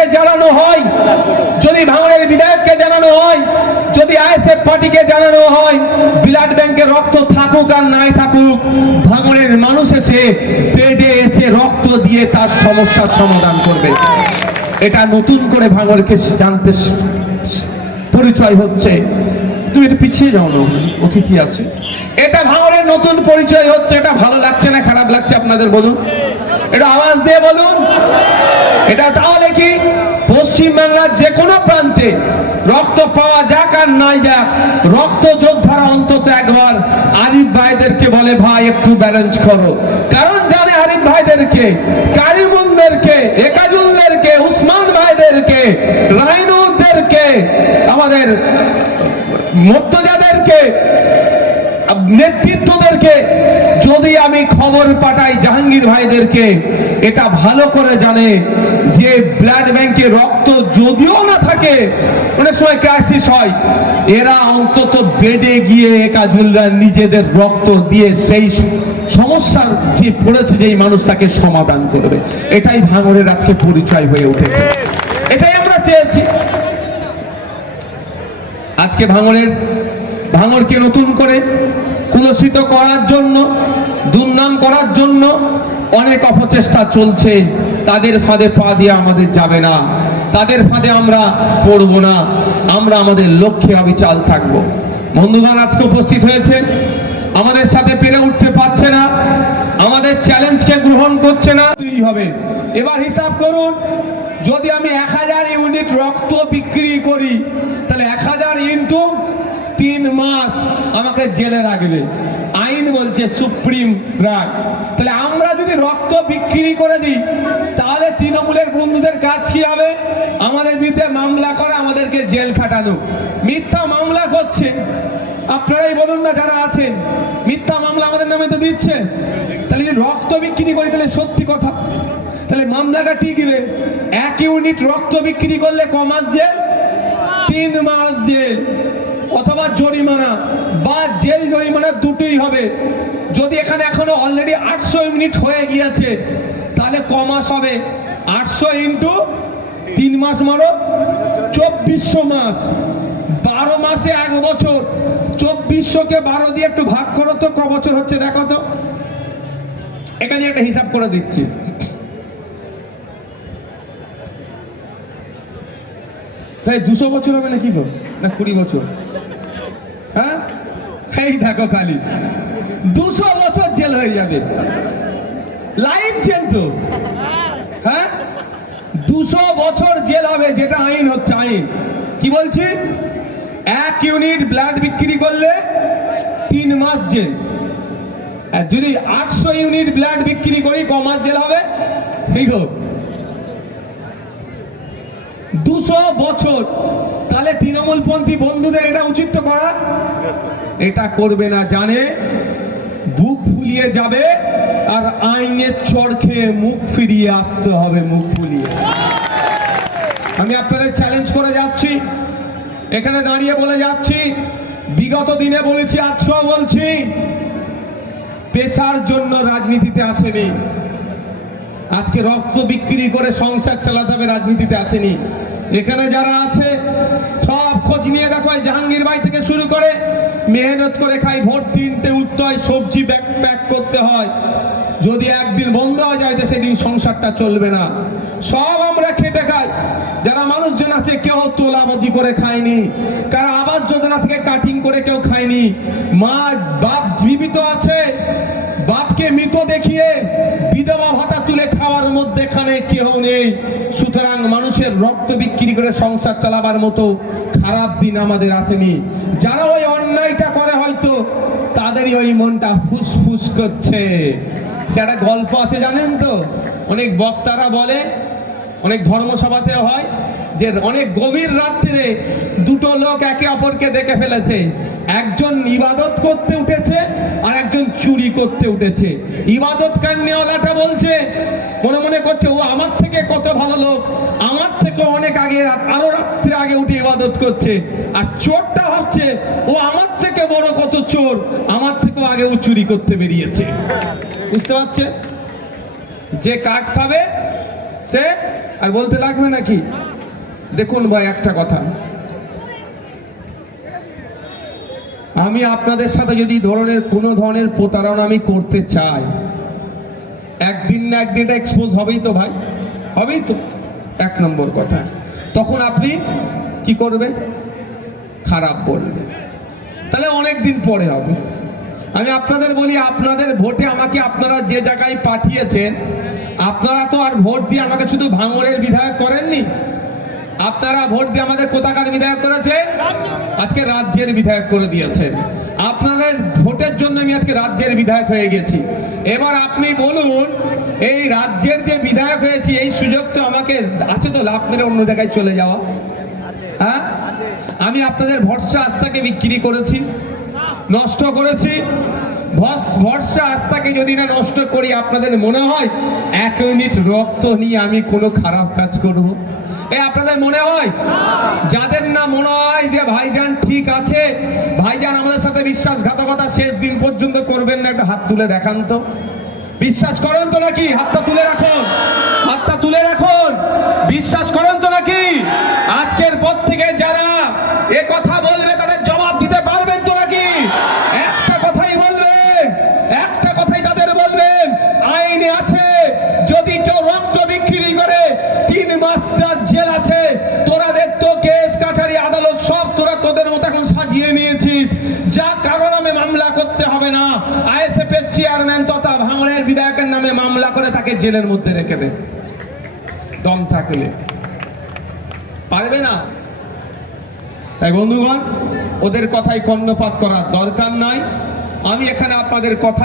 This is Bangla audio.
পার্টিকে জানানো হয়, যদি ভাঙড়ের বিধায়ককে জানানো হয়, যদি আইএসএফ পার্টিকে জানানো হয়, ব্লাড ব্যাংকে রক্ত থাকুক আর নাই থাকুক, ভাঙড়ের মানুষ এসে বেডে এসে রক্ত দিয়ে তার সমস্যার সমাধান করবে। এটা নতুন করে ভাঙড়কে জানতে পরিচয় হচ্ছে। তুমি একটু পিছিয়ে যাও না, অতিথি আছে। এটা ভাঙড়ের নতুন পরিচয় হচ্ছে। এটা ভালো লাগছে না খারাপ লাগছে আপনাদের বলুন? এটা আওয়াজ দিয়ে বলুন। এটা তাহলে কি পশ্চিম বাংলার যে কোনো প্রান্তে রক্ত পাওয়া যাক আর নাই যাক, রক্ত যোদ্ধারা অন্তত একবার আরিফ ভাইদেরকে বলে ভাই একটু ব্যালেন্স করো। কারণ জানে আরিফ ভাইদেরকে, কারিমুলদেরকে, একাজুলদেরকে, উসমান ভাইদেরকে, রাইনুদ্দেরকে, আমাদের মর্তজাদেরকে, নেতৃত্বদেরকে যদি আমি খবর পাঠাই, জাহাঙ্গীর ভাইদেরকে, এটা ভালো করে জানে যে ব্লাড ব্যাংকে রক্ত যদিও না থাকে, অনেক সময় ক্রাইসিস হয়, এরা অন্তত বেডে গিয়ে কাজুলরা নিজেদের রক্ত দিয়ে সেই সমস্যার যে পড়েছে যেই মানুষ তাকে সমাধান করবে। এটাই ভাঙড়ের আজকে পরিচয় হয়ে উঠেছে। এটাই আমরা চেয়েছি। আজকে ভাঙড়কে নতুন করে কুলসিত করার জন্য, দুর্নাম করার জন্য অনেক অপচেষ্টা চলছে। তাদের ফাঁদে পা দিয়ে আমাদের যাবে না, তাদের ফাঁদে আমরা পড়ব না। আমরা আমাদের লক্ষ্যে অবিচল থাকব। বন্ধুগণ আজকে উপস্থিত হয়েছে, আমাদের সাথে পেরে উঠতে পারছে না, আমাদের চ্যালেঞ্জকে গ্রহণ করছে না। হবে এবার হিসাব করুন, যদি আমি 1000 ইউনিট রক্ত বিক্রি করি, তাহলে 1000 ইন্টু 3 মাস আমাকে জেলে রাখবে। আইন বলছে, সুপ্রিম রায়। তাহলে আমরা যদি রক্ত বিক্রি করে দিই, তাহলে তৃণমূলের বন্ধুদের কাজ কি হবে? আমাদের বিরুদ্ধে মামলা করা, আমাদেরকে জেল খাটানো। মিথ্যা মামলা করছে, আপনারাই বলুন না যারা আছেন, মিথ্যা মামলা আমাদের নামে তো দিচ্ছে। তাহলে যদি রক্ত বিক্রি করি, তাহলে সত্যি কথা, তাহলে মামলাটা টিকবে। 1 ইউনিট রক্ত বিক্রি করলে ক মাস জেল? 3 মাস জেল, অথবা জরিমানা বা জেল জরিমানা দুটোই হবে। যদি এখানে এখনো অলরেডি 800 ইউনিট হয়ে গিয়েছে, তাহলে ক মাস হবে? 800 ইন্টু 3 মাস মারো 2400 মাস। 12 মাসে 1 বছর। 2400কে 12 দিয়ে একটু ভাগ করো তো, ক বছর হচ্ছে দেখো তো। এখানে একটা হিসাব করে দিচ্ছি। তাই 200 বছর হবে না কি গো? না 20 বছর? হ্যাঁ, এই দেখো খালি 200 বছর জেল হয়ে যাবে। লাইফ জেল তো। হ্যাঁ, 200 বছর জেল হবে, যেটা আইন হচ্ছে। আইন কি বলছি? 1 ইউনিট ব্লাড বিক্রি করলে 3 মাস জেল। আর যদি 800 ইউনিট ব্লাড বিক্রি করি, ক মাস জেল হবে? 200 বছর। তাহলে তৃণমূলপন্থী বন্ধুদের এটা উচিত তো করা? এটা করবে না, জানে বুক ফুলিয়ে যাবে, আর আইনের চড় খেয়ে মুখ ফিরিয়ে আসতে হবে, মুখ ফুলিয়ে। আমি আপনাদের চ্যালেঞ্জ করে যাচ্ছি, এখানে দাঁড়িয়ে বলে যাচ্ছি, বিগত দিনে বলেছি, আজকেও বলছি, পেশার জন্য রাজনীতিতে আসেনি। আজকে রক্ত বিক্রি করে সংসার চালাতে হবে, রাজনীতিতে আসেনি। এখানে যারা আছে সব খোঁজ নিয়ে দেখো, জাহাঙ্গীর ভাই থেকে শুরু করে মেহনত করে খাই, ভোর 3টে উঠতে হয়, সবজি প্যাক করতে হয়। যদি একদিন বন্ধ হয়ে যায়, তো সেদিন সংসারটা চলবে না। সব আমরা খেটে খাই। যারা মানুষজন আছে, কেউ তোলাবাজি করে খায়নি, কারণ আবাস যোজনা থেকে কাটিং করে কেউ খায়নি। মা বাপ জীবিত আছে, বাপকে মৃত দেখিয়ে বিধবা ভাতা তুলে খাওয়ার মধ্যে এখানে কেউ নেই। সুতরাং মানুষের রক্ত বিক্রি করে সংসার চালাবার মতো খারাপ দিন আমাদের আসেনি। যারা ওই অন্যায়টা করে, হয়তো তাদেরই ওই মনটা ফুসফুস করছে। সেটা গল্প আছে জানেন তো, অনেক বক্তারা বলে, অনেক ধর্মসভাতে হয়, যে অনেক গভীর রাত্রিরে দুটো লোক একে অপরকে দেখে ফেলেছে। একজন ইবাদত করতে উঠেছে, আর একজন চুরি করতে উঠেছে। ইবাদত কান্নেওয়ালাটা বলছে, মনে মনে করছে, ও আমার থেকে কত ভালো লোক, আমার থেকে অনেক আগে, আরো রাত্রে আগে উঠে ইবাদত করছে। আর চোরটা ভাবছে, ও আমার থেকে বড় কত চোর, আমার থেকেও আগে ও চুরি করতে বেরিয়েছে। বুঝতে পারছে? যে কাঠ খাবে সে আর বলতে লাগবে নাকি? দেখুন ভাই, একটা কথা, আমি আপনাদের সাথে যদি কোনো ধরনের প্রতারণা আমি করতে চাই, একদিন না একদিন এটা এক্সপোজ হবেই তো ভাই, হবেই তো। এক নম্বর কথা, তখন আপনি কি করবেন? খারাপ বলবেন, তাহলে অনেক দিন পরে হবে। আমি আপনাদের বলি, আপনাদের ভোটে আমাকে আপনারা যে জায়গায় পাঠিয়েছেন, আপনারা তো আর ভোট দিয়ে আমাকে শুধু ভাঙড়ের বিধায়ক করেননি, আপনারা ভোট দিয়ে আমাদের কোথাকার বিধায়ক করেছেন? আজকে রাজ্যের বিধায়ক করে দিয়েছেন। আপনাদের ভোটের জন্য আমি আজকে রাজ্যের বিধায়ক হয়ে গেছি। এবার আপনি বলুন, এই রাজ্যের যে বিধায়ক হয়েছি, এই সুযোগ তো আমাকে আছে তো লাভ মেরে অন্য জায়গায় চলে যাওয়া? হ্যাঁ, আমি আপনাদের ভরসা আস্থাকে বিক্রি করেছি, নষ্ট করেছি। ভরসা আস্থাকে যদি না নষ্ট করি, আপনাদের মনে হয় 1 ইউনিট রক্ত নিয়ে আমি কোনো খারাপ কাজ করব? আপনাদের মনে হয়? যাদের না মনে হয় যে ভাইজান ঠিক আছে, ভাইজান আমাদের সাথে বিশ্বাসঘাতকতা শেষ দিন পর্যন্ত করবেন না, একটা হাত তুলে দেখান তো। বিশ্বাস করেন তো নাকি? হাতটা তুলে রাখুন, হাতটা তুলে রাখুন। বিশ্বাস করেন তো নাকি? আজকের পর থেকে যারা এ কথা বলবে, তাদের জবাব দিতে পারবেন তো নাকি? একটা কথাই বলবেন, একটা কথাই তাদের বলবেন, আইনে আছে, যদি কেউ রক্ত বিক্রি করে 3 মাস জেল আছে। তোরাদের তো কেস কাছারি আদালত সব তোদের মতো এখন সাজিয়ে নিয়েছিস, যা কারণ আমি মামলা করতে হবে না। আইএসএফ এর চেয়ারম্যান তথা ভাঙড়ের বিধায়কের নামে মামলা করে তাকে জেলের মধ্যে রেখে দে, দম থাকলে। পারবে না? তাই বন্ধুগণ, ওদের কথায় কর্ণপাত করার দরকার নাই। আমি এখানে আপনাদের কথা